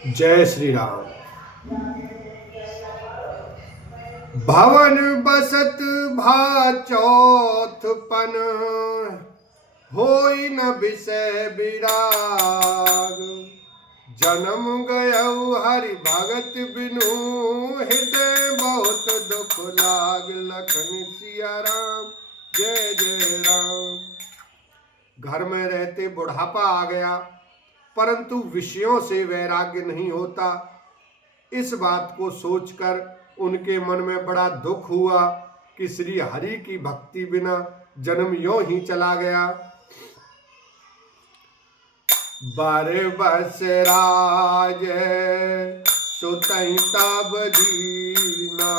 जय श्री राम। भवन बसत भा चौथपन, होई न विषय विराग। जन्म गयऊ हरि भगत बिनु, हृदय बहुत दुख लाग। लखन सिया राम जय जय राम। घर में रहते बुढ़ापा आ गया, परंतु विषयों से वैराग्य नहीं होता। इस बात को सोचकर उनके मन में बड़ा दुख हुआ कि श्री हरि की भक्ति बिना जन्म यों ही चला गया। बारे बस राज सुतई तब दीना,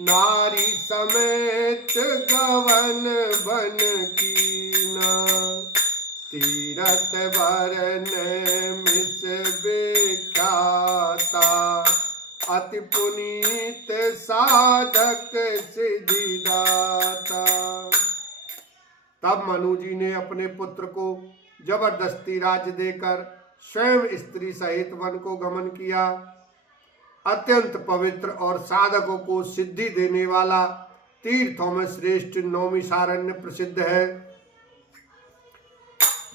नारी समेत गवन बन कीना। तीरथ बरन मिस विख्याता, अति पुनीत साधक सिद्धिदाता। तब मनु जी ने अपने पुत्र को जबरदस्ती राज्य देकर स्वयं स्त्री सहित वन को गमन किया। अत्यंत पवित्र और साधकों को सिद्धि देने वाला तीर्थों में श्रेष्ठ नौमिषारण्य प्रसिद्ध है।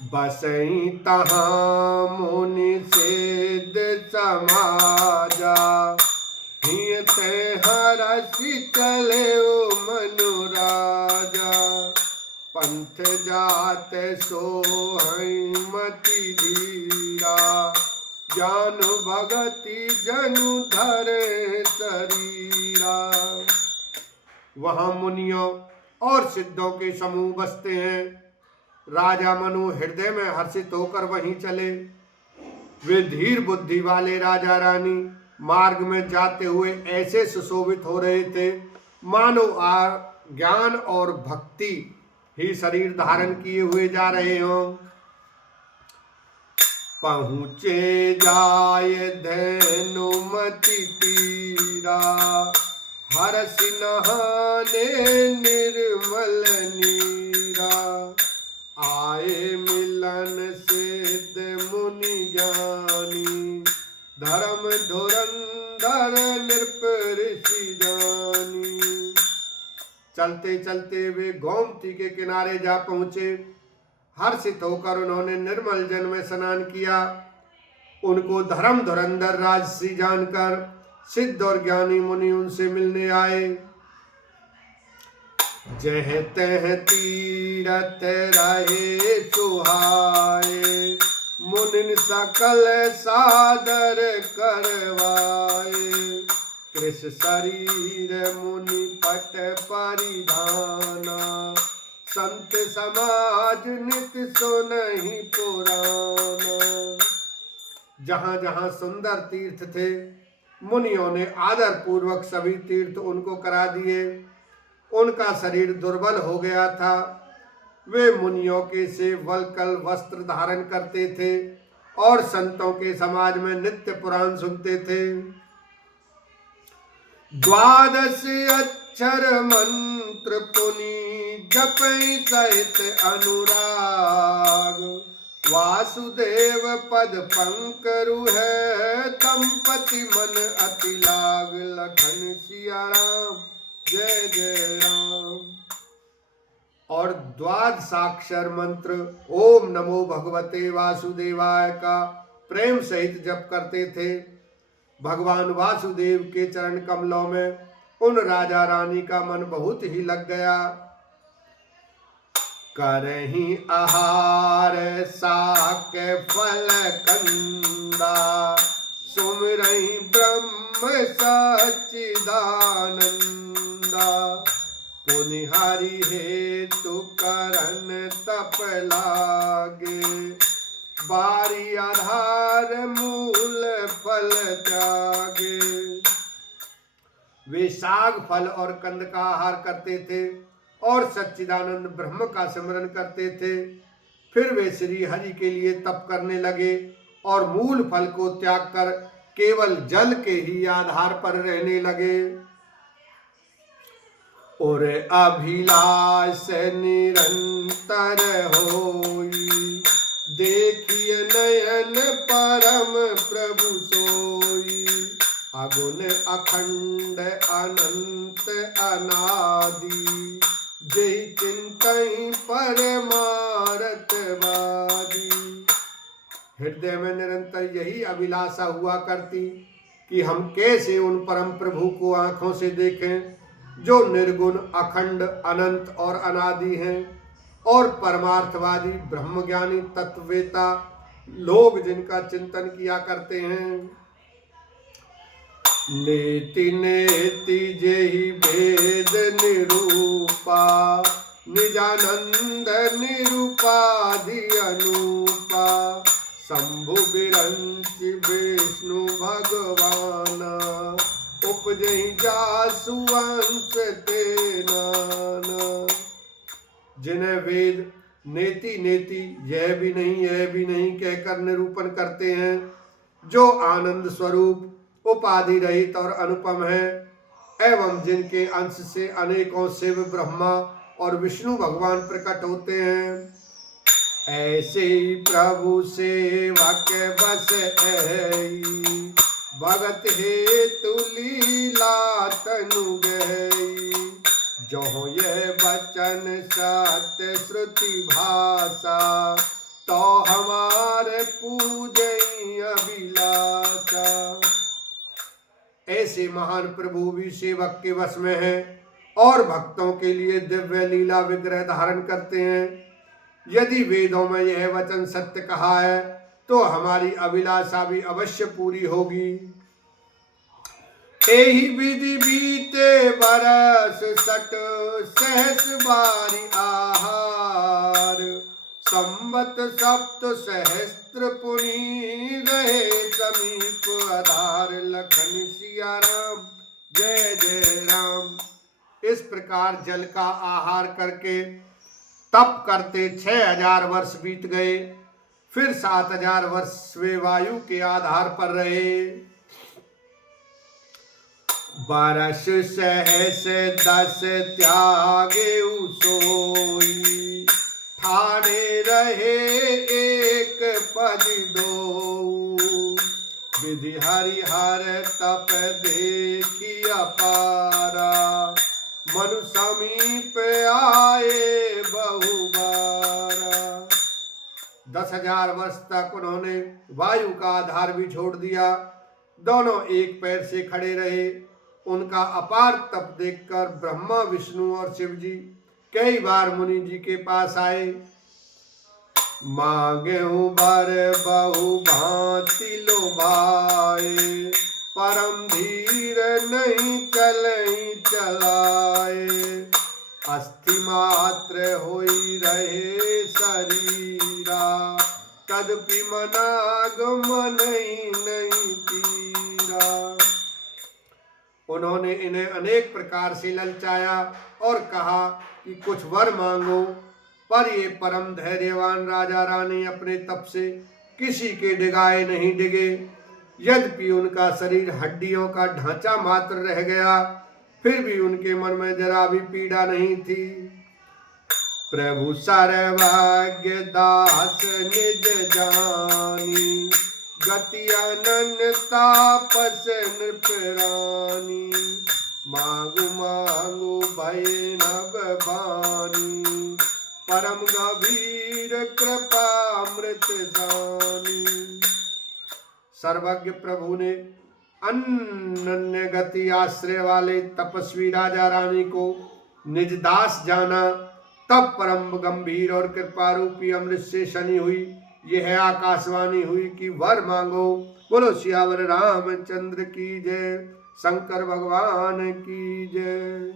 बसई तहाँ मुनि सिद्ध समाजा, हियते हरषि चले मनु राजा। पंथ जात सोहई मति धीरा, ज्ञान भगति जनु धरे शरीरा। वहाँ मुनियों और सिद्धों के समूह बसते हैं। राजा मनु हृदय में हर्षित होकर वहीं चले। वे धीर बुद्धि वाले राजा रानी मार्ग में जाते हुए ऐसे सुशोभित हो रहे थे मानो ज्ञान और भक्ति ही शरीर धारण किए हुए जा रहे हों। पहुँचे जाय धनुमति तीरा, हर्षि नहाने निर्मल नीरा। आए मिलन सिद्ध मुनि ज्ञानी, धर्म धुरंधर नृप ऋषि जानी। चलते चलते वे गोमती के किनारे जा पहुंचे। हर्षित होकर उन्होंने निर्मल जल में स्नान किया। उनको धर्म धुरंधर राजसी जानकर सिद्ध और ज्ञानी मुनि उनसे मिलने आए। जह तह तीरथ रहे सुहाए, मुनिन सकल सादर करवाए। कृष शरीर मुनि पट परिधाना, संत समाज नित सुनहि पुराना। जहाँ जहाँ सुंदर तीर्थ थे, मुनियों ने आदर पूर्वक सभी तीर्थ उनको करा दिए। उनका शरीर दुर्बल हो गया था। वे मुनियों के से वल्कल वस्त्र धारण करते थे और संतों के समाज में नित्य पुराण सुनते थे। द्वादश अक्षर मंत्र पुनि जपै सहित अनुराग। वासुदेव पद पंकरु है, तंपति मन अति लाग। लखन सिया राम जय जय राम। और द्वादशाक्षर मंत्र ओम नमो भगवते वासुदेवाय का प्रेम सहित जप करते थे। भगवान वासुदेव के चरण कमलों में उन राजा रानी का मन बहुत ही लग गया। करहि आहार साक फल कंदा, सुमिरहि ब्रह्म सच्चिदानंदा। पुनि हरि हेतु करन तप लागे, बारी आधार मूल फल त्यागे। वे साग फल और कंद का आहार करते थे और सच्चिदानंद ब्रह्म का सिमरन करते थे। फिर वे श्री हरि के लिए तप करने लगे और मूल फल को त्याग कर केवल जल के ही आधार पर रहने लगे। और अभिलाष निरंतर होई, देखिए नयन परम प्रभु सोई, अगुण अखंड अनंत अनादि, जय चिंतई परमारथ वादी। हृदय में निरंतर यही अभिलाषा हुआ करती कि हम कैसे उन परम प्रभु को आंखों से देखें जो निर्गुण अखंड अनंत और अनादि हैं, और परमार्थवादी ब्रह्मज्ञानी तत्ववेता लोग जिनका चिंतन किया करते हैं। नेति नेति जेहि भेद निरूपा, निजानंद निरूपाधि अनूपा, शंभु बिरंच विष्णु भगवान, उपजहि जासु अंश ते नाना। जिन्हें वेद नेति नेति यह भी नहीं कहकर निरूपण करते हैं, जो आनंद स्वरूप उपाधि रहित और अनुपम है, एवं जिनके अंश से अनेकों शिव ब्रह्मा और विष्णु भगवान प्रकट होते हैं, ऐसे ही प्रभु सेवक बस ऐ, भगत हेतु लीला तनु गई, जो ये वचन सत्य श्रुति भाषा, तो हमारे पूजई अभिलाषा। ऐसे महान प्रभु भी सेवक के वश में हैं और भक्तों के लिए दिव्य लीला विग्रह धारण करते हैं। यदि वेदों में यह वचन सत्य कहा है तो हमारी अभिलाषा भी अवश्य पूरी होगी। एहि विधि बीते बरस सट, सहस बारी आहार, संवत सप्त सहस्त्र पुनि, रहे समीप आधार, लखन सिया राम जय जय राम। इस प्रकार जल का आहार करके तप करते 6000 वर्ष बीत गए। फिर 7000 वर्ष वे वायु के आधार पर रहे। बरस सहस 10 त्यागे सोई, ठाणे रहे एक पद दो, विधि हरिहर तप देखिया पारा, मनु समीप आए बहुबारा। 10,000 वर्ष तक उन्होंने वायु का आधार भी छोड़ दिया, दोनों एक पैर से खड़े रहे। उनका अपार तप देखकर ब्रह्मा विष्णु और शिव जी कई बार मुनि जी के पास आए। मांगे बर बहु भांति लो भाए, परम धीर नहीं चलई चलाए, अस्थि मात्र होई रहे शरीरा, तदपि मनागमन नहीं पीरा। उन्होंने इन्हें अनेक प्रकार से ललचाया और कहा कि कुछ वर मांगो, पर ये परम धैर्यवान राजा रानी अपने तप से किसी के डिगाए नहीं डिगे। यद्यपि उनका शरीर हड्डियों का ढांचा मात्र रह गया, फिर भी उनके मन में जरा भी पीड़ा नहीं थी। प्रभु सर्वज्ञ दास निज जानी, गति अनन्य तापस नृपरानी, मांगु मांगु भय नभ बानी, परम गंभीर कृपामृत जानी। सर्वज्ञ प्रभु ने अनन्य गति आश्रय वाले तपस्वी राजा रानी को निज दास जाना। तब परम गंभीर और कृपा रूपी अमृत से शनि हुई यह आकाशवाणी हुई कि वर मांगो। बोलो सियावर रामचंद्र की जय, शंकर भगवान की जय।